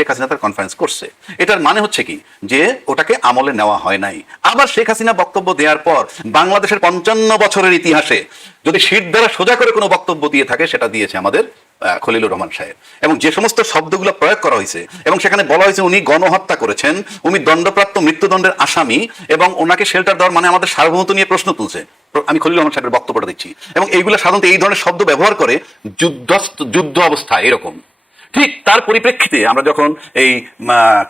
শেখ হাসিনা তার কনফারেন্স করছে। এটার মানে হচ্ছে কি যে ওটাকে আমলে নেওয়া হয় নাই। আবার শেখ হাসিনা বক্তব্য দেওয়ার পর বাংলাদেশের 55 বছরের ইতিহাসে যদি শীত দ্বারা সোজা করে কোনো বক্তব্য দিয়ে থাকে সেটা দিয়েছে আমাদের খলিলুর রহমান সাহেব। এবং যে সমস্ত শব্দগুলো প্রয়োগ করা হয়েছে এবং সেখানে বলা হয়েছে উনি গণহত্যা করেছেন, উনি দণ্ডপ্রাপ্ত মৃত্যুদণ্ডের আসামি এবং ওনাকে শেল্টার দেওয়ার মানে আমাদের সার্বভৌমত্ব নিয়ে প্রশ্ন তুলছে। আমি খলিলুর রহমান সাহেবের বক্তব্যটা দিচ্ছি এবং এইগুলো সাধারণত এই ধরনের শব্দ ব্যবহার করে যুদ্ধ অবস্থা এরকম। ঠিক তার পরিপ্রেক্ষিতে আমরা যখন এই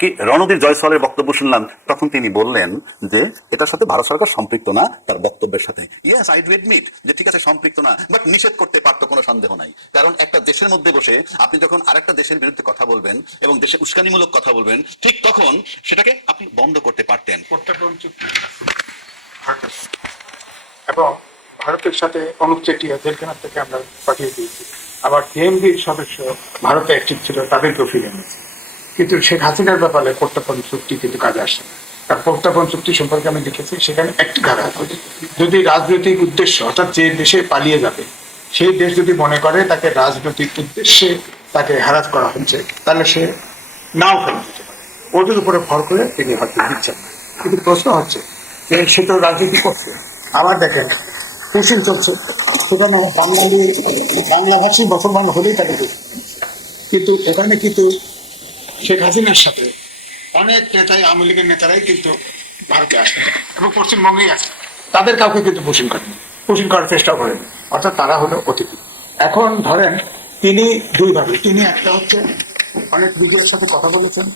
কি রণধীর জয়সওয়ালের বক্তব্য শুনলাম তখন তিনি বললেন যে এটার সাথে ভারত সরকার সম্পৃক্ত না তার বক্তব্যের সাথে। ইয়েস, আই ডু এডমিট যে ঠিক আছে সম্পৃক্ত না, বাট নিষেধ করতে পারতো, কোনো সন্দেহ নাই। কারণ একটা দেশের মধ্যে বসে আপনি যখন আরেকটা দেশের বিরুদ্ধে কথা বলবেন এবং দেশে উস্কানিমূলক কথা বলবেন, ঠিক তখন সেটাকে আপনি বন্ধ করতে পারতেন। এবং ভারতের সাথে অনুপ চেটিয়া জেলখানা থেকে আমরা পাঠিয়ে দিয়েছি। আবার কেএমডির সদস্য ভারতে অ্যাক্টিভ ছিল, তাদেরকেও ফিরে এনেছে। কিন্তু শেখ হাসিনার ব্যাপারে প্রত্যর্পণ চুক্তি কিন্তু কাজে আসে না। তার প্রত্যর্পণ চুক্তি সম্পর্কে আমি লিখেছি, সেখানে একটি ধারা আছে, যদি রাজনৈতিক উদ্দেশ্য অর্থাৎ যে দেশে পালিয়ে যাবে সেই দেশ যদি মনে করে তাকে রাজনৈতিক উদ্দেশ্যে তাকে হ্যারাস করা হচ্ছে, তাহলে সে নাও ফেরত দিতে পারে। ওদের উপরে ভর করে তিনি হয়তো দিচ্ছেন না। কিন্তু প্রশ্ন হচ্ছে যে সে তো রাজনীতি করছে, আবার দেখেন পুশিং চলছে, সেখানে বাংলাভাষী মুসলমান হলেই তাকে কিন্তু এখানে কিন্তু শেখ হাসিনার সাথে অনেক নেতাই, আওয়ামী লীগের নেতারাই কিন্তু ভারতে আসে এবং পশ্চিমবঙ্গেই আসে, তাদের কাউকে কিন্তু পুশিং করেনি, পুশিং করার চেষ্টা করেনি, অর্থাৎ তারা হলো অতিথি। এখন ধরেন তিনি দুইভাবে, তিনি একটা হচ্ছে অনেক মিডিয়ার সাথে কথা বলেছেন,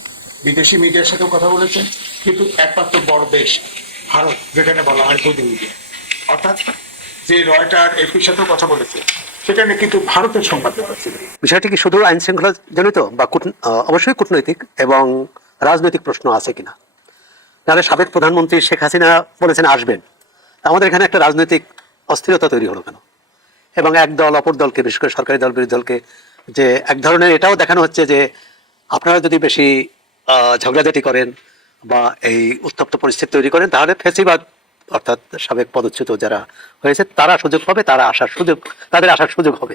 বিদেশি মিডিয়ার সাথেও কথা বলেছেন, কিন্তু একমাত্র বড় দেশ ভারত যেখানে বলা হয় বৈধ মিডিয়া, অর্থাৎ যে রয়টার এপির সাথেও কথা বলেছে সেখানে কিন্তু ভারতের সংবাদ পেপার ছিল। বিষয়টি কি শুধু আইন শৃঙ্খলা জনিত বা অবশ্যই কূটনৈতিক এবং রাজনৈতিক প্রশ্ন আছে কিনা? তাহলে সাবেক প্রধানমন্ত্রী শেখ হাসিনা বলেছেন আসবেন, আমাদের এখানে একটা রাজনৈতিক অস্থিরতা তৈরি হলো কেন? এবং এক দল অপর দলকে, বিশেষ করে সরকারি দল বিরোধী দলকে, যে এক ধরনের এটাও দেখানো হচ্ছে যে আপনারা যদি বেশি ঝগড়াঝাটি করেন বা এই উত্তপ্ত পরিস্থিতি তৈরি করেন তাহলে ফেসিবাদ অর্থাৎ সাবেক পদচ্যুত যারা হয়েছে তারা সুযোগ পাবে, তাদের আসার সুযোগ হবে।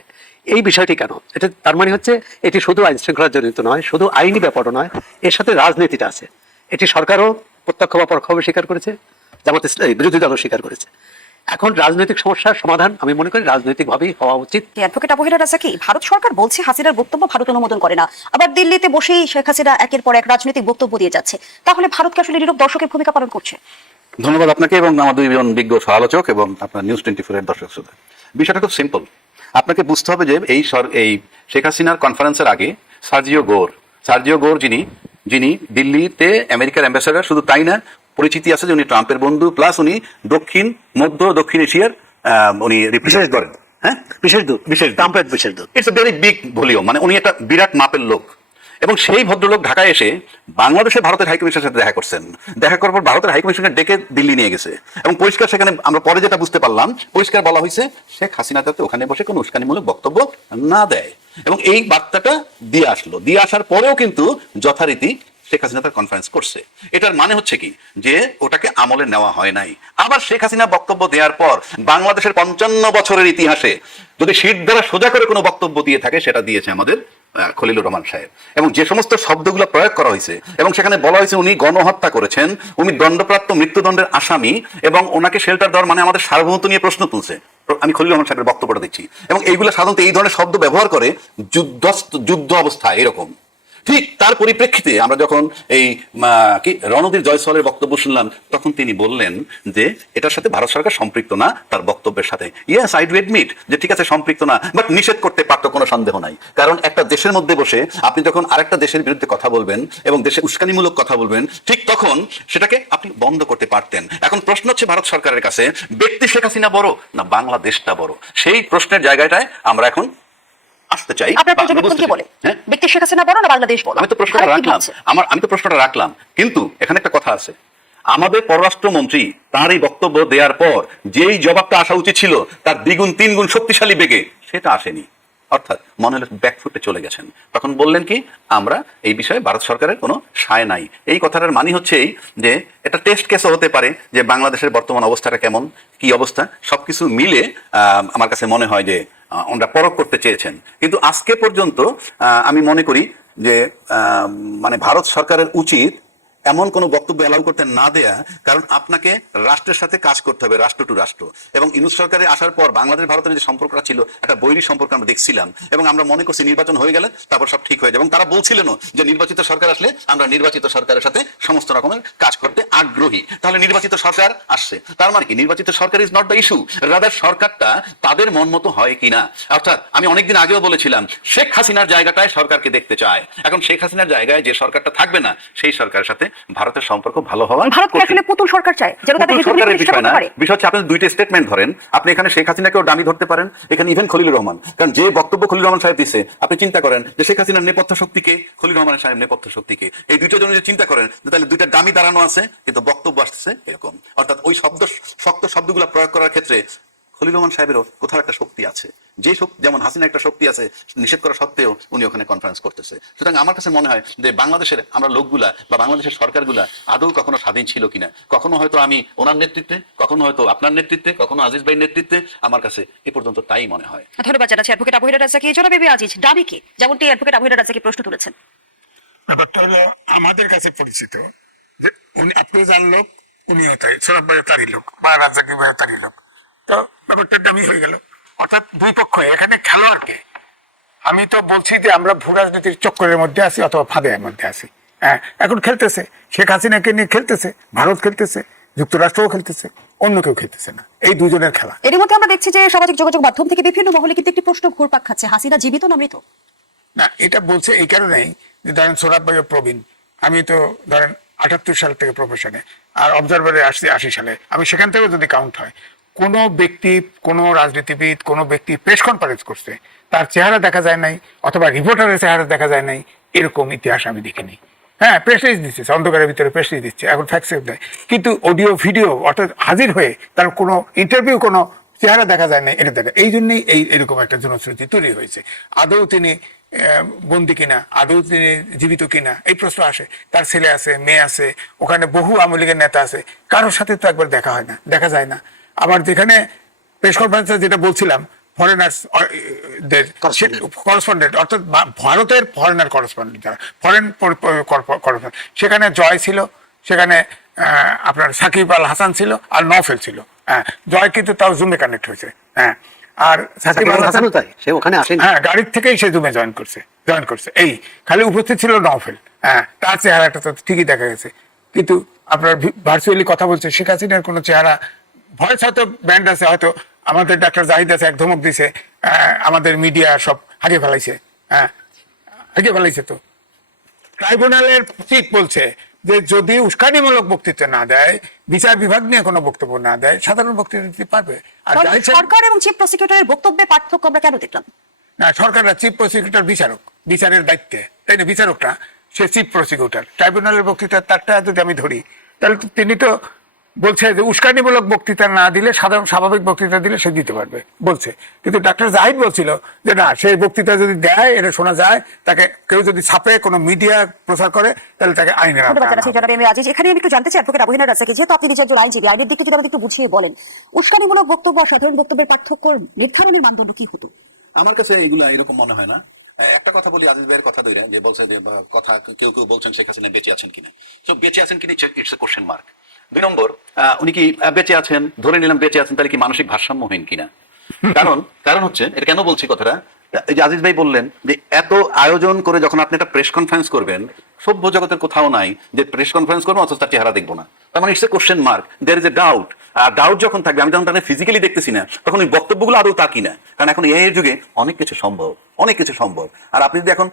এই বিষয়টি কেন? এটা তার মানে হচ্ছে এটি শুধু আইন শৃঙ্খলার জনিত নয়, শুধু আইনি ব্যাপারও নয়, এর সাথে রাজনীতিটা আছে। এটি সরকারও প্রত্যক্ষ বা পরোক্ষভাবে স্বীকার করেছে, জামাত ইসলামী বিরোধী দলও স্বীকার করেছে। এখন রাজনৈতিক সমস্যার সমাধান আমি মনে করি রাজনৈতিকভাবেই হওয়া উচিত। অ্যাডভোকেট আবু হেরার কি ভারত সরকার বলছে হাসিনার বক্তব্য ভারত অনুমোদন করে না, আবার দিল্লিতে বসেই শেখ হাসিনা একের পর এক রাজনৈতিক বক্তব্য দিয়ে যাচ্ছে, তাহলে ভারতকে আসলে নীরব দর্শকের ভূমিকা পালন করছে? ধন্যবাদ আপনাকে এবং আমার দুইজন বিজ্ঞ সমালোচক এবং আপনার নিউজ 24 এর দর্শক শ্রোতা। বিষয়টা খুব সিম্পল। আপনাকে বুঝতে হবে যে এই শেখ হাসিনার কনফারেন্সের আগে সার্জিও গোর যিনি দিল্লিতে আমেরিকার অ্যাম্বাসেডর, শুধু তাই না পরিচিতি আছে যে উনি ট্রাম্পের বন্ধু, প্লাস উনি দক্ষিণ এশিয়ার উনি রিপ্রেজেন্ট করেন। হ্যাঁ, বিশেষ ট্রাম্পের বিশেষ দূত। It's a very big volume, মানে উনি একটা বিরাট মাপের লোক। এবং সেই ভদ্রলোক ঢাকায় এসে বাংলাদেশের ভারতের হাইকমিশনের সাথে দেখা করছেন। দেখা করার পর ভারতের হাইকমিশনকে ডেকে দিল্লি নিয়ে গেছে এবং পরিষ্কার সেখানে আমরা পরে যেটা বুঝতে পারলাম, পরিষ্কার বলা হয়েছে শেখ হাসিনা যাতে ওখানে বসে কোনো উস্কানিমূলক বক্তব্য না দেয়। এবং এই বার্তাটা দিয়ে আসার পরেও কিন্তু যথারীতি শেখ হাসিনা তার কনফারেন্স করছে। এটার মানে হচ্ছে কি যে ওটাকে আমলে নেওয়া হয় নাই। আবার শেখ হাসিনা বক্তব্য দেওয়ার পর বাংলাদেশের 55 বছরের ইতিহাসে যদি শীত দ্বারা সোজা করে কোনো বক্তব্য দিয়ে থাকে সেটা দিয়েছে আমাদের খলিলুর রহমান সাহেব। এবং যে সমস্ত শব্দগুলো প্রয়োগ করা হয়েছে এবং সেখানে বলা হয়েছে উনি গণহত্যা করেছেন, উনি দণ্ডপ্রাপ্ত মৃত্যুদণ্ডের আসামি এবং ওনাকে শেল্টার দেওয়ার মানে আমাদের সার্বভৌমত্ব নিয়ে প্রশ্ন তুলছে। আমি খলিলুর রহমান সাহেবের বক্তব্যটা দিচ্ছি এবং এইগুলো সাধারণত এই ধরনের শব্দ ব্যবহার করে যুদ্ধ অবস্থা এরকম। ঠিক তার পরিপ্রেক্ষিতে আমরা যখন এই কি রণধীর জয়সওয়ালের বক্তব্য শুনলাম তখন তিনি বললেন যে এটার সাথে ভারত সরকার সম্পৃক্ত না তার বক্তব্যের সাথে। ইয়েস, আই ডু এডমিট যে ঠিক আছে সম্পৃক্ত না, বাট নিষেধ করতে পারতো, কোনো সন্দেহ নাই। কারণ একটা দেশের মধ্যে বসে আপনি যখন আরেকটা দেশের বিরুদ্ধে কথা বলবেন এবং দেশে উস্কানিমূলক কথা বলবেন, ঠিক তখন সেটাকে আপনি বন্ধ করতে পারতেন। এখন প্রশ্ন হচ্ছে ভারত সরকারের কাছে ব্যক্তি শেখ হাসিনা বড় না বাংলাদেশটা বড়? সেই প্রশ্নের জায়গাটায় আমরা এখন আসতে চাই। ব্যক্তি শেখ হাসিনা বড় না বাংলাদেশ বড়? আমি তো প্রশ্নটা রাখলাম, কিন্তু এখানে একটা কথা আছে। আমাদের পররাষ্ট্রমন্ত্রী তার এই বক্তব্য দেওয়ার পর যেই জবাবটা আসা উচিত ছিল তার দ্বিগুণ তিনগুণ শক্তিশালী বেগে সেটা আসেনি। অর্থাৎ মনে হলো ব্যাকফুটে চলে গেছেন। তখন বললেন কি আমরা এই বিষয়ে ভারত সরকারের কোনো সায় নাই। এই কথাটার মানে হচ্ছে এই যে এটা টেস্ট কেসও হতে পারে যে বাংলাদেশের বর্তমান অবস্থাটা কেমন, কি অবস্থা, সবকিছু মিলে আমার কাছে মনে হয় যে ওনারা পরখ করতে চেয়েছেন। কিন্তু আজকে পর্যন্ত আমি মনে করি যে মানে ভারত সরকারের উচিত এমন কোনো বক্তব্য এলাউ করতে না দেয়া, কারণ আপনাকে রাষ্ট্রের সাথে কাজ করতে হবে, রাষ্ট্র টু রাষ্ট্র। এবং ইউনূস সরকারে আসার পর বাংলাদেশ ভারতের যে সম্পর্কটা ছিল একটা বৈরী সম্পর্ক আমরা দেখছিলাম, এবং আমরা মনে করছি নির্বাচন হয়ে গেলে তারপর সব ঠিক হয়ে যাবে। এবং তারা বলছিলেন যে নির্বাচিত সরকার আসলে আমরা নির্বাচিত সরকারের সাথে সমস্ত রকমের কাজ করতে আগ্রহী। তাহলে নির্বাচিত সরকার আসছে, তার মানে কি নির্বাচিত সরকার is not the issue, rather সরকারটা তাদের মন মতো হয় কিনা। অর্থাৎ আমি অনেকদিন আগেও বলেছিলাম শেখ হাসিনার জায়গাটায় সরকারকে দেখতে চায়। এখন শেখ হাসিনার জায়গায় যে সরকারটা থাকবে না, সেই সরকারের সাথে ভারতের সম্পর্ক ভালো হওয়া ভারত কি আসলে পুতুল সরকার চায় যেন তাদের পুতুল হিত সরকারের প্রতিষ্ঠা বিষয় করতে না। পারে? বিষয় হচ্ছে আপনি দুইটা স্টেটমেন্ট ধরেন, আপনি এখানে শেখ হাসিনাকেও ডামি ধরতে পারেন, এখানে ইভেন খলিলুর রহমান, কারণ যে বক্তব্য খলিলুর রহমান সাহেব দিচ্ছে, আপনি চিন্তা করেন যে শেখ হাসিনার নেপথ্য শক্তিকে, খলিলুর রহমান সাহেব নেপথ্য শক্তিকে, এই দুইটা জন্য যে চিন্তা করেন তাহলে দুইটা ডামি দাঁড়ানো আছে, কিন্তু বক্তব্য আসছে এরকম। অর্থাৎ ওই শক্ত শব্দগুলো প্রয়োগ করার ক্ষেত্রে খলিলুর রহমান সাহেবেরও কোথাও একটা শক্তি আছে, যে শক্তি যেমন হাসিনা একটা শক্তি আছে, নিষেধ করা সত্ত্বেও উনি ওখানে কনফারেন্স করতেছে। সুতরাং আমার কাছে মনে হয় যে বাংলাদেশের আমরা লোকগুলা বা বাংলাদেশের সরকারগুলা আদৌ কখনো স্বাধীন ছিল কিনা, কখনো হয়তো আমি ওনার নেতৃত্বে, কখনো হয়তো আপনার নেতৃত্বে, কখনো আজিজ ভাইয়ের নেতৃত্বে, আমার কাছে এ পর্যন্ত তাই মনে হয়। ধন্যবাদ জানাচ্ছি অ্যাডভোকেট আবু হেরা রাজ্জাকি। জনাব এবি আজিজ, দাবি কি? যেমনটি অ্যাডভোকেট আবু হেরা রাজ্জাকি প্রশ্ন তুলেছেন। ব্যাপারটা হলো আমাদের কাছে পরিচিত যে উনি, আপনি যার লোক, উনিও তাই, সৌরভ ভাইও তারই লোক, বা রাজ্জাকি ভাইও তারই লোক। তো ব্যাপারটা দামি হয়ে গেল। অর্থাৎ দুই পক্ষ, এখানে খেলোয়াড়কে, আমি তো বলছি যে আমরা ভূ রাজনীতির চক্করের মধ্যে আছি অথবা ফাঁদের মধ্যে আছি। হ্যাঁ, এখন খেলতেছে, শেখ হাসিনাকে নিয়ে খেলতেছে, ভারত খেলতেছে, যুক্তরাষ্ট্রও খেলতেছে, অন্য কেউ খেলতেছে না, এই দুজনের খেলা। এর মধ্যে আমরা দেখছি যে সামাজিক যোগাযোগ মাধ্যম থেকে বিভিন্ন মহলে কিন্তু একটি প্রশ্ন ঘুরপাক খাচ্ছে, হাসিনা জীবিত না মৃত? না, এটা বলছে এই কারণেই যে ধরেন সৌরভ ভাই প্রবীণ, আমি তো ধরেন 78 সাল থেকে প্রফেশনে, আর অবজারভারে আসছি 80 সালে, আমি সেখান থেকেও যদি কাউন্ট হয়, কোনো ব্যক্তি, কোনো রাজনীতিবিদ, কোনো ব্যক্তি প্রেস কনফারেন্স করছে, তার চেহারা দেখা যায় নাই অথবা রিপোর্টারের চেহারা দেখা যায় নাই, এরকম ইতিহাস আমি দেখিনি। হ্যাঁ, প্রেস রিলিজ দিচ্ছে, অন্ধকারের ভিতরে প্রেস রিলিজ দিচ্ছে, এখন ফ্যাক্ট চেক দেয়, কিন্তু অডিও ভিডিও অর্থাৎ হাজির হয়ে তার কোনো ইন্টারভিউ, কোনো চেহারা দেখা যায় না, এটা দেখা, এই জন্যই এরকম একটা জনশ্রুতি তৈরি হয়েছে। আদৌ তিনি বন্দি কিনা, আদৌ তিনি জীবিত কিনা, এই প্রশ্ন আসে। তার ছেলে আছে, মেয়ে আছে, ওখানে বহু আওয়ামী লীগের নেতা আছে, কারোর সাথে তো একবার দেখা হয় না, দেখা যায় না। আবার যেখানে প্রেস কনফারেন্সে যেটা বলছিলাম, ফরেনার্স করেসপন্ডেন্ট, অর্থাৎ ভারতের ফরেনার করেসপন্ডেন্ট, যারা ফরেন করেসপন্ডেন্ট, সেখানে জয় ছিল, সেখানে আপনার সাকিব আল হাসান ছিল, আর নফেল ছিল। হ্যাঁ, জয় কিন্তু তাও জুমে কানেক্ট হয়েছে। হ্যাঁ, আর সাকিব আল হাসানও তাই, সে ওখানে আসেনি। হ্যাঁ, গাড়ির থেকেই সে জুমে জয়েন করছে। এই খালি উপস্থিত ছিল নফেল। হ্যাঁ, তার চেহারাটা তো ঠিকই দেখা গেছে, কিন্তু আপনার ভার্চুয়ালি কথা বলছে, শেখ হাসিনার কোনো চেহারা, ভয়েস হয়তো ব্যান্ড আছে, হয়তো আমাদের ডাক্তার জাহিদ আছে, এক ধমক দিছে, আমাদের মিডিয়া সব হারিয়ে ফেলাইছে। হ্যাঁ, হারিয়ে ফেলাইছে। তো ট্রাইব্যুনালের চিফ বলছে যে যদি উস্কানিমূলক বক্তৃতা না দেয়, বিচার বিভাগ নিয়ে কোনো বক্তব্য না দেয়, সাধারণ বক্তৃতা দিতে পারবে। আর সরকার এবং চিফ প্রসিকিউটরের বক্তব্যে পার্থক্য আমরা কেন দেখলাম? না, সরকাররা চিফ প্রসিকিউটর বিচারক, বিচারের দায়িত্বে, তাই না? বিচারকটা সে চিফ প্রসিকিউটর। ট্রাইব্যুনালের বক্তৃতা তারটা যদি আমি ধরি, তাহলে তিনি তো বলছে যে উস্কানিমূলক বক্তৃতা না দিলে, সাধারণ স্বাভাবিক বক্তৃতা দিলে সে দিতে পারবে বলছে। কিন্তু ডাক্তার জাহিদ বলছিল যে না, সেই বক্তৃতা যদি দেয়, এটা শোনা যায়, তাকে কেউ যদি ছাপে, কোনো মিডিয়া প্রচার করে, তাহলে তাকে আইনের ধন্যবাদ জানাচ্ছি জনাব এবি আজিজ। এখানে আমি একটু জানতে চাই অ্যাডভোকেট আবু হেরা রাজ্জাকি, যেহেতু আপনি নিজে একজন আইনজীবী, আইনের দিকটা যদি আমাদের একটু বুঝিয়ে বলেন, উস্কানিমূলক বক্তব্য আর সাধারণ বক্তব্যের পার্থক্য নির্ধারণের মানদণ্ড কি হতো? আমার কাছে এগুলা এরকম মনে হয় না। একটা কথা বলি আজিজ ভাইয়ের কথা ধরে, যে বলছে যে কথা কেউ কেউ বলছেন শেখ হাসিনা বেঁচে আছেন কিনা। তো বেঁচে আছেন কিনা ইটস এ কোশ্চেন মার্ক। 2 নম্বর, উনি কি বেঁচে আছেন, ধরে নিলাম বেঁচে আছেন, তাহলে কি মানসিক ভারসাম্যহীন কিনা? কারণ হচ্ছে, এটা কেন বলছি কথাটা, এই যে আজিজ ভাই বললেন যে এত আয়োজন করে যখন আপনি একটা প্রেস কনফারেন্স করবেন, সভ্য জগতের কোথাও নাই যে প্রেস কনফারেন্স করবো অথচ তার চেহারা দেখবো না। তার মানে it's a question mark, there is a doubt. আর ডাউট যখন থাকবে, আমি যখন তাকে ফিজিক্যালি দেখতেছি না, তখন ওই বক্তব্যগুলো আদৌ তা কিনা। কারণ এখন এই যুগে অনেক কিছু সম্ভব। আর আপনি যদি এখন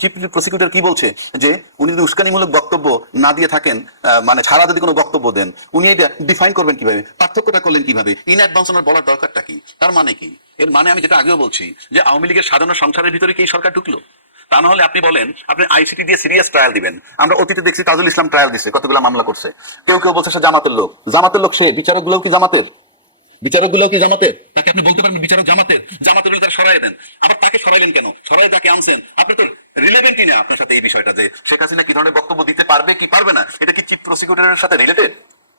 চিফ প্রসিকিউটর কি বলছে, যে উনি যদি উস্কানিমূলক বক্তব্য না দিয়ে থাকেন, মানে ছাড়া যদি কোনো বক্তব্য দেন, উনি এটা ডিফাইন করবেন কিভাবে, পার্থক্যটা করলেন কিভাবে, ইন অ্যাডভান্স ওনার বলার দরকারটা কি? তার মানে কি? এর মানে আমি যেটা আগেও বলছি, যে আওয়ামী লীগের সাধারণ সংসারের ভিতরে কি সরকার ঢুকলো? তা না হলে আপনি বলেন আপনি আইসিটি দিয়ে সিরিয়াস ট্রায়াল দিবেন। আমরা অতীতে দেখছি তাজুল ইসলাম ট্রায়াল দিচ্ছে, কতগুলো মামলা করছে। কেউ বলছে সে জামাতের লোক সে বিচারকগুলো কি জামাতের? তাকে আপনি বলতে পারেন বিচারক জামাতের তারা সরাই দেন। আবার তাকে সরাইলেন কেন? সরাই তাকে আনছেন, আপনি তো রিলেভেন্টই না আপনার সাথে এই বিষয়টা, যে শেখ হাসিনা কি ধরনের বক্তব্য দিতে পারবে কি পারবে না, এটা কি চিফ প্রসিকিউটরের সাথে রিলেটেড,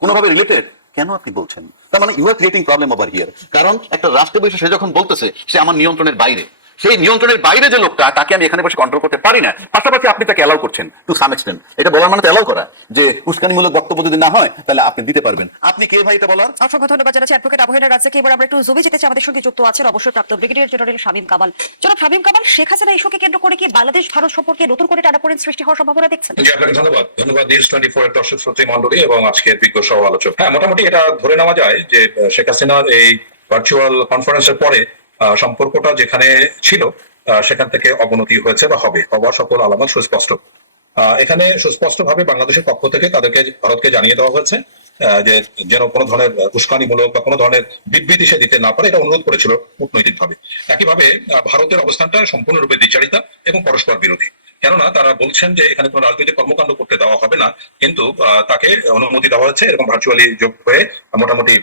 কোনোভাবে রিলেটেড? কেন আপনি বলছেন? তার মানে you are creating problem over here. কারণ একটা রাষ্ট্রে বসে সে যখন বলতেছে সে আমার নিয়ন্ত্রণের বাইরে, সেই নিয়ন্ত্রণের বাইরে যে লোকটা, তাকে আমি এখানে বসে কন্ট্রোল করতে পারি না, পাশাপাশি আপনি তাকে অ্যালাউ করছেন টু সাম এক্সটেন্ট। এটা বলার মানে তো অ্যালাউ করা যে উস্কানিমূলক বক্তব্য যদি না হয় তাহলে আপনি দিতে পারবেন। আপনি কে ভাই এটা বলার? অসংখ্য ধন্যবাদ জানাচ্ছি অ্যাডভোকেট আবহাওয়ার রাজ্জাকে। এবার আমরা একটু জমি যেতে চাই, আমাদের সঙ্গে যুক্ত আছেন অবশ্যই প্রাপ্ত ব্রিগেডিয়ার জেনারেল শামীম কামাল। জনাব শামীম কামাল, শেখ হাসিনা ইস্যুকে কেন্দ্র করে কি বাংলাদেশ ভারত সম্পর্কে নতুন করে টানাপোড়েন সৃষ্টি হওয়ার সম্ভাবনা দেখছেন? জি, আপনাকে ধন্যবাদ। নিউজ 24 এর দর্শক শ্রোতৃ মণ্ডলী এবং আজকের বিজ্ঞ সহ আলোচক। হ্যাঁ, মোটামুটি এটা ধরে নেওয়া যায় যে শেখ হাসিনার এই ভার্চুয়াল কনফারেন্সের পরে সম্পর্কটা যেখানে ছিল সেখান থেকে অবনতি হয়েছে বা হবে, হওয়ার সকল আলামত সুস্পষ্ট। এখানে সুস্পষ্টভাবে বাংলাদেশের পক্ষ থেকে তাদেরকে, ভারতকে জানিয়ে দেওয়া হয়েছে যে যেন কোনো ধরনের উস্কানিমূলক বা কোনো ধরনের বিবৃতি সে দিতে না পারে, এটা অনুরোধ করেছিল কূটনৈতিকভাবে। একইভাবে ভারতের অবস্থানটা সম্পূর্ণরূপে দ্বিচারিতা এবং পরস্পর বিরোধী। কেননা তারা বলছেন যে এখানে কোনো রাজনৈতিক কর্মকাণ্ড করতে দেওয়া হবে না, কিন্তু তাকে অনুমতি দেওয়া হয়েছে এরকম ভার্চুয়ালি যোগ হয়ে মোটামুটি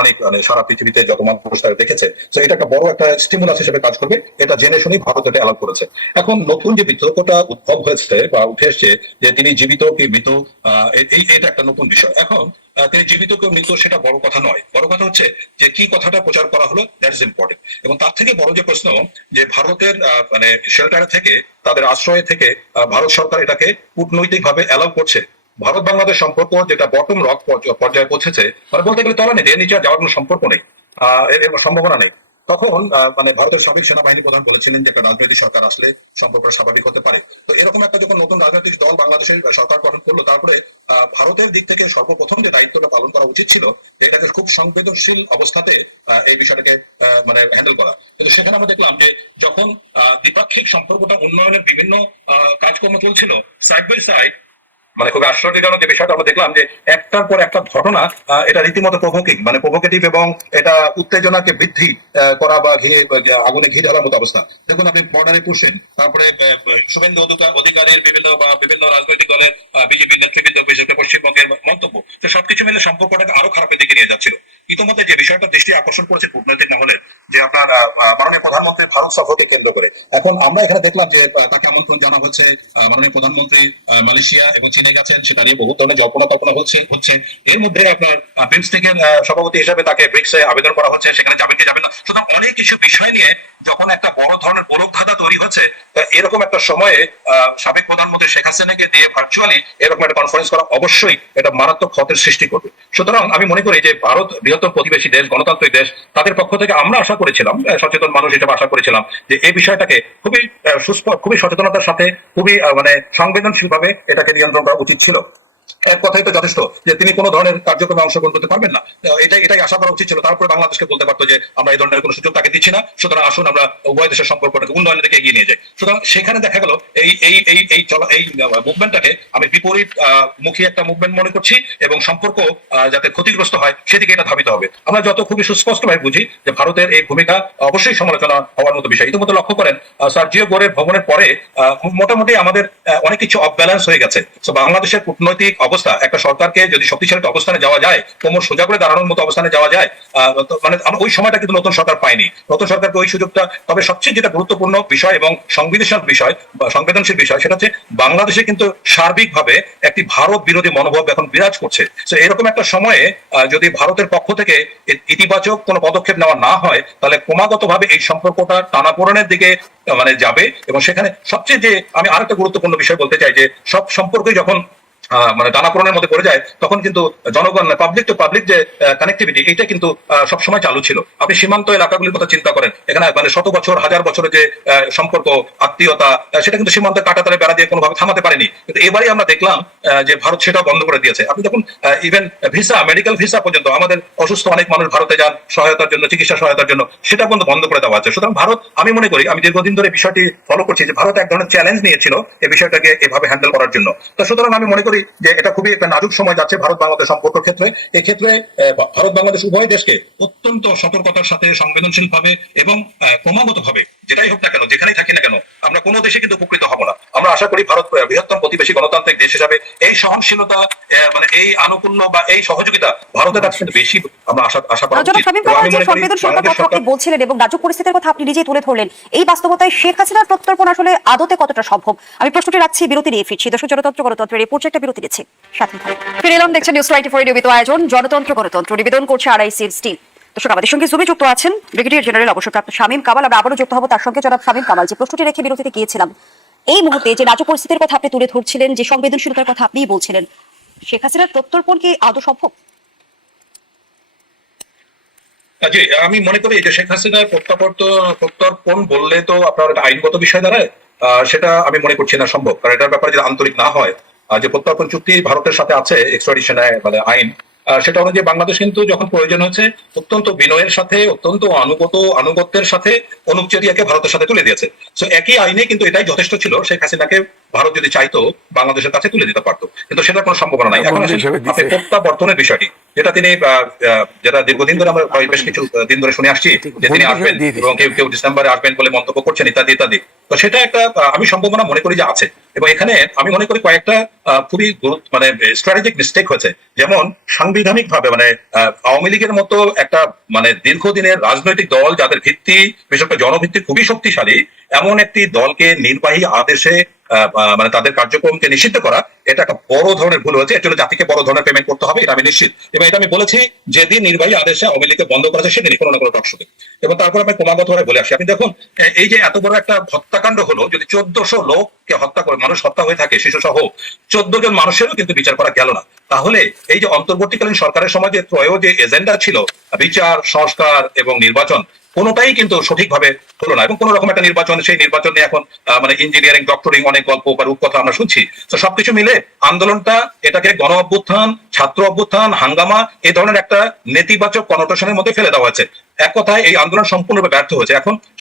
অনেক মানে সারা পৃথিবীতে যত মানুষ তারা দেখেছে, তো এটা একটা বড় একটা স্টিমুলাস হিসেবে কাজ করবে। এটা জেনে শুনেই ভারত এটা অ্যালাউ করেছে। এখন নতুন যে বিতর্কটা উদ্ভব হয়েছে বা উঠে এসছে যে তিনি জীবিত কি মৃত, এটা একটা নতুন বিষয়। এখন তিনি জীবিত কেউ মৃত সেটা বড় কথা নয়, বড় কথা হচ্ছে যে কি কথাটা প্রচার করা হলো, দ্যাট ইজ ইম্পর্টেন্ট। এবং তার থেকে বড় যে প্রশ্ন যে ভারতের মানে শেল্টার থেকে, তাদের আশ্রয় থেকে ভারত সরকার এটাকে কূটনৈতিক ভাবে অ্যালাউ করছে। ভারত বাংলাদেশ সম্পর্ক যেটা বটম রক পর্যায়ে পৌঁছেছে, মানে বলতে গেলে তলানিতে, এর নিচে যাওয়ার কোনো সম্পর্ক নেই, এর সম্ভাবনা নেই। তখন মানে ভারতের সাবেক সেনাবাহিনী প্রধান বলেছিলেন যে একটা রাজনৈতিক সরকার আসলে সম্পর্কটা স্বাভাবিক হতে পারে। তো এরকম একটা যখন নতুন রাজনৈতিক দল বাংলাদেশের সরকার গঠন করলো, তারপরে ভারতের দিক থেকে সর্বপ্রথম যে দায়িত্বটা পালন করা উচিত ছিল যে এটাকে খুব সংবেদনশীল অবস্থাতে এই বিষয়টাকে মানে হ্যান্ডেল করা। কিন্তু সেখানে আমরা দেখলাম যে যখন দ্বিপাক্ষিক সম্পর্কটা উন্নয়নের বিভিন্ন কাজকর্ম চলছিল সাইড বাই সাইড, মানে খুব আশ্চর্যজনক যে বিষয়টা আমরা দেখলাম যে একটার পর একটা ঘটনা এটা রীতিমতো প্রভোকিং, মানে প্রভোকেটিভ, এবং এটা উত্তেজনাকে বৃদ্ধি করা বা আগুনে ঘি ঢালার মতো অবস্থা। দেখুন, আপনি বর্ডারে পুষেন, তারপরে শুভেন্দু অধিকারীর বিভিন্ন রাজনৈতিক দলের বিজেপি নেতৃবৃন্দ, বিশেষ করে পশ্চিমবঙ্গের মন্তব্য, তো সবকিছু মিলে সম্পর্কটাকে আরো খারাপের দিকে নিয়ে যাচ্ছিল। ইতিমধ্যে যে বিষয়টা দৃষ্টি আকর্ষণ করেছে কূটনৈতিক মহলে, যে আপনার মাননীয় প্রধানমন্ত্রী ভারত সফরকে কেন্দ্র করে এখন আমরা এখানে দেখলাম যে তাকে আমন্ত্রণ জানানো হচ্ছে। মাননীয় প্রধানমন্ত্রী মালয়েশিয়া এবং চীনে গেছেন, সেটা নিয়ে বহু ধরনের জল্পনা কল্পনা হচ্ছে। এর মধ্যে আপনার বিমস্টেকের সভাপতি হিসেবে তাকে ব্রিক্সে আবেদন করা হচ্ছে, সেখানে যাবেন কি যাবেন না। সুতরাং অনেক কিছু বিষয় নিয়ে যখন একটা বড় ধরনের গোলকধাঁধা তৈরি হচ্ছে, এরকম একটা সময়ে সাবেক প্রধানমন্ত্রী শেখ হাসিনাকে দিয়ে ভার্চুয়ালি এরকম একটা কনফারেন্স করা অবশ্যই এটা মারাত্মক ক্ষতের সৃষ্টি করবে। সুতরাং আমি মনে করি যে ভারত বৃহত্তম প্রতিবেশী দেশ, গণতান্ত্রিক দেশ, তাদের পক্ষ থেকে আমরা আশা করেছিলাম, সচেতন মানুষ হিসেবে আশা করেছিলাম যে এই বিষয়টাকে খুবই সচেতনতার সাথে, খুবই মানে সংবেদনশীল ভাবে এটাকে নিয়ন্ত্রণ করা উচিত ছিল। এক কথাই তো যথেষ্ট যে তিনি কোনো ধরনের কার্যক্রমে অংশগ্রহণ করতে পারবেন না, এটাই আশা করা উচিত ছিল। তারপরে বাংলাদেশকে বলতে পারতো যে আমরা এই ধরনের কোনো সুযোগ তাকে দিচ্ছি না, সুতরাং আসুন আমরা উভয় দেশের সম্পর্কটাকে উন্নয়নের দিকে এগিয়ে নিয়ে যাই। সুতরাং সেখানে দেখা গেল এই মুভমেন্টটাকে আমি বিপরীত মুখী একটা মুভমেন্ট মনে করছি, এবং সম্পর্ক যাতে ক্ষতিগ্রস্ত হয় সেদিকে এটা ধাবিত হবে। আমরা যত খুবই সুস্পষ্টভাবে বুঝি যে ভারতের এই ভূমিকা অবশ্যই সমালোচনা হওয়ার মতো বিষয়। ইতিমধ্যে লক্ষ্য করেন সার্জিও গোরের ভবনের পরে মোটামুটি আমাদের অনেক কিছু অফব্যালেন্স হয়ে গেছে। তো বাংলাদেশের কূটনৈতিক অবস্থা, একটা সরকারকে যদি শক্তিশালী অবস্থানে যাওয়া যায়, কোমর সোজা করে দাঁড়ানোর মতো অবস্থানে যাওয়া যায়, মানে আমরা ওই সময়টা কিন্তু নতুন সরকার পাইনি, নতুন সরকারকে ওই সুযোগটা। তবে সবচেয়ে যেটা গুরুত্বপূর্ণ বিষয় এবং সংবেদনশীল বিষয় বা সংবেদনশীল বিষয়, সেটা হচ্ছে বাংলাদেশে কিন্তু সার্বিকভাবে একটি ভারত বিরোধী মনোভাব এখন বিরাজ করছে। তো এরকম একটা সময়ে যদি ভারতের পক্ষ থেকে ইতিবাচক কোনো পদক্ষেপ নেওয়া না হয়, তাহলে ক্রমাগতভাবে এই সম্পর্কটা টানাপোড়েনের দিকে মানে যাবে। এবং সেখানে সবচেয়ে যে আমি আরেকটা গুরুত্বপূর্ণ বিষয় বলতে চাই যে সব সম্পর্কই যখন মানে টানাপোড়েনের মধ্যে পড়ে যায়, তখন কিন্তু জনগণ, পাবলিক টু পাবলিক যে কানেক্টিভিটি, এটা কিন্তু সবসময় চালু ছিল। আপনি সীমান্ত এলাকাগুলির কথা চিন্তা করেন, এখানে মানে শত বছর, হাজার বছরের যে সম্পর্ক, আত্মীয়তা, সেটা কিন্তু সীমান্তের কাঁটাতারে বেড়া দিয়ে কোনোভাবে থামাতে পারেনি। কিন্তু এবারই আমরা দেখলাম যে ভারত সেটাও বন্ধ করে দিয়েছে। আপনি যখন ইভেন ভিসা, মেডিকেল ভিসা পর্যন্ত, আমাদের অসুস্থ অনেক মানুষ ভারতে যান সহায়তার জন্য, চিকিৎসা সহায়তার জন্য, সেটা কিন্তু বন্ধ করে দেওয়া আছে। সুতরাং ভারত, আমি মনে করি, আমি দীর্ঘদিন ধরে বিষয়টি ফলো করছি যে ভারত এক ধরনের চ্যালেঞ্জ নিয়েছিল এই বিষয়টাকে এভাবে হ্যান্ডেল করার জন্য। তো সুতরাং আমি মনে করি যে এটা খুবই একটা নাজুক সময় যাচ্ছে ভারত বাংলাদেশ সম্পর্কের ক্ষেত্রে। এক্ষেত্রে ভারত বাংলাদেশ উভয় দেশকে অত্যন্ত সতর্কতার সাথে, সংবেদনশীল ভাবে এবং ক্রমাগত ভাবে, যেটাই হোক না কেন, যেখানেই থাকি না কেন, আমরা কোনো দেশে কিন্তু উপকৃত হব না। আমরা আশা করি ভারত বৃহত্তম প্রতিবেশী গণতান্ত্রিক দেশ হিসাবে এই সহনশীলতা, মানে এই আনুকূল্য বা এই সহযোগিতা ভারতের কাছে বেশি আমরা আশা করা উচিত। বলছিলেন এবং নাজুক পরিস্থিতির কথা আপনি নিজেই তুলে ধরলেন, এই বাস্তবতায় শেখ হাসিনার প্রত্যর্পণ আসলে আদতে কতটা সম্ভব? আমি প্রশ্নটি রাখছি, বিরতি নিয়ে ফিরছি। দর্শক, জনতন্ত্র গণতন্ত্রের রিপোর্ট একটা বিরতি দিচ্ছি, সাথে থাকুন। ফিরে এলাম, দেখছেন নিউজ 24 নিয়মিত আয়োজন জনতন্ত্র গণতন্ত্র। নিবেদন করছে আড়াইসির স্টিল। দর্শক আমাদের সঙ্গে জুমে যুক্ত আছেন ব্রিগেডিয়ার জেনারেল অবসরপ্রাপ্ত শামীম কামাল। আমরা আবারও যুক্ত হবো তার সঙ্গে। জনাব শামীম কামাল, যে প্রশ্নটি রেখে বিরতিতে গিয়েছিলাম, এই মুহূর্তে যে নাজুক পরিস্থিতির কথা আপনি তুলে ধরছিলেন, যে সংবেদনশীলতার কথা আপনিই বলছিলেন, শেখ হাসিনার প্রত্যর্পণ কি আদৌ সম্ভব? জি, আমি মনে করি যে শেখ হাসিনার প্রত্যর্পণ বললে তো আপনার একটা আইনগত বিষয় দাঁড়ায়। সেটা আমি মনে করছি না সম্ভব, কারণ এটার ব্যাপারে যদি আন্তরিক না হয়, যে প্রত্যর্পণ চুক্তি ভারতের সাথে আছে, এক্সট্রাডিশন মানে আইন, সেটা অনুযায়ী বাংলাদেশ কিন্তু যখন প্রয়োজন হচ্ছে অত্যন্ত বিনয়ের সাথে, অত্যন্ত আনুগত্যের সাথে অনুপ চেটিয়াকে ভারতের সাথে তুলে দিয়েছে। তো একই আইনে কিন্তু এটাই যথেষ্ট ছিল, শেখ হাসিনাকে ভারত যদি চাইতো বাংলাদেশের কাছে তুলে দিতে পারতো, কিন্তু সেটার কোনো সম্ভাবনা নাই। এখন আসেন আপনি প্রত্যাবর্তনের বিষয়টি, যেটা তিনি যেটা দীর্ঘদিন ধরে আমরা বেশ কিছু দিন ধরে শুনে আসছি যে তিনি আসবেন এবং কেউ কেউ ডিসেম্বরে আসবেন বলে মন্তব্য করছেন ইত্যাদি ইত্যাদি। তো সেটা একটা আমি সম্ভাবনা মনে করি যে আছে, এবং এখানে আমি মনে করি কয়েকটা খুবই মানে স্ট্র্যাটেজিক মিস্টেক হয়েছে। যেমন সাংবিধানিক ভাবে মানে আওয়ামী লীগের মতো একটা মানে দীর্ঘদিনের রাজনৈতিক দল যাদের ভিত্তি, বিশেষ করে জনভিত্তি খুবই শক্তিশালী, এমন একটি দলকে নির্বাহী আদেশে মানে তাদের কার্যক্রমকে নিষিদ্ধ করা, এটা একটা বড় ধরনের ভুল হয়েছে। এর জন্য জাতিকে বড় ধরনের পেমেন্ট করতে হবে, এটা আমি নিশ্চিত। এবং এটা আমি বলেছি যেদিন নির্বাহী আদেশে আওয়ামী লীগকে বন্ধ করেছে সেদিনই কোনো না কোনো টকশোতে। এবং তারপর আমি ক্রমাগত ভাবে বলে আসি, আপনি দেখুন এই যে এত বড় একটা হত্যাকাণ্ড হলো, যদি 1400 লোককে হত্যা করে মানুষ হত্যা হয়ে থাকে, শিশু সহ 14 জন মানুষেরও কিন্তু বিচার করা গেল না, তাহলে এই যে অন্তর্বর্তীকালীন সরকারের সময় যে ত্রয় যে এজেন্ডা ছিল, বিচার, সংস্কার এবং নির্বাচন, কোনোটাই কিন্তু সঠিকভাবে হলো না। এবং কোন রকম একটা নির্বাচন, সেই নির্বাচন নিয়ে এখন মানে ইঞ্জিনিয়ারিং, ডক্টরিং, অনেক গল্প বা রূপকথা আমরা শুনছি। তো সবকিছু মিলে আন্দোলনটা এটাকে গণ অভ্যুত্থান, ছাত্র অভ্যুত্থান, হাঙ্গামা এই ধরনের একটা নেতিবাচক কনোটেশনের মধ্যে ফেলে দেওয়া হয়েছে। এক কথায় এই আন্দোলন সম্পূর্ণরূপে ব্যর্থ হয়েছে। এখন